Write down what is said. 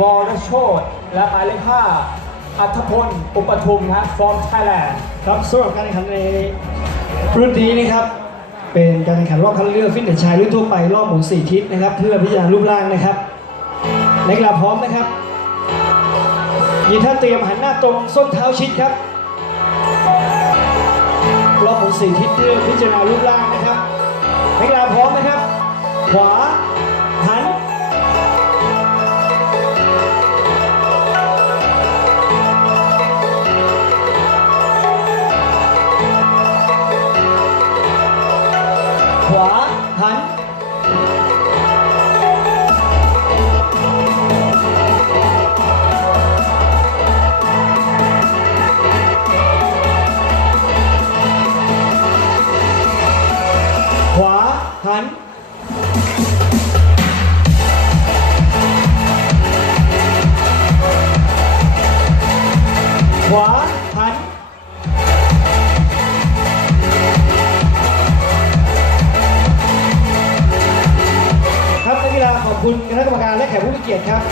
วรโชตและหมายเลขห้าอัธพล อุปทุมฮะ from Thailand ครับสำหรับการแข่งขันในรุ่นนี้นะครับ เป็นการแข่งขันรอบคัดเลือกฟิตเนสชายรุ่นทั่วไปรอบหมุน4ทิศนะครับ เพื่อพิจารณารูปร่างนะครับนักกีฬาพร้อมนะครับยืนท่าเตรียมหันหน้าตรงส้นเท้าชิดครับรอบหมุน4ทิศเพื่อพิจารณารูปร่างนะครับนักกีฬาพร้อมนะครับ ขวาหันขวาหันขวา คุณคณะกรรมการและแขกผู้มีเกียรติครับ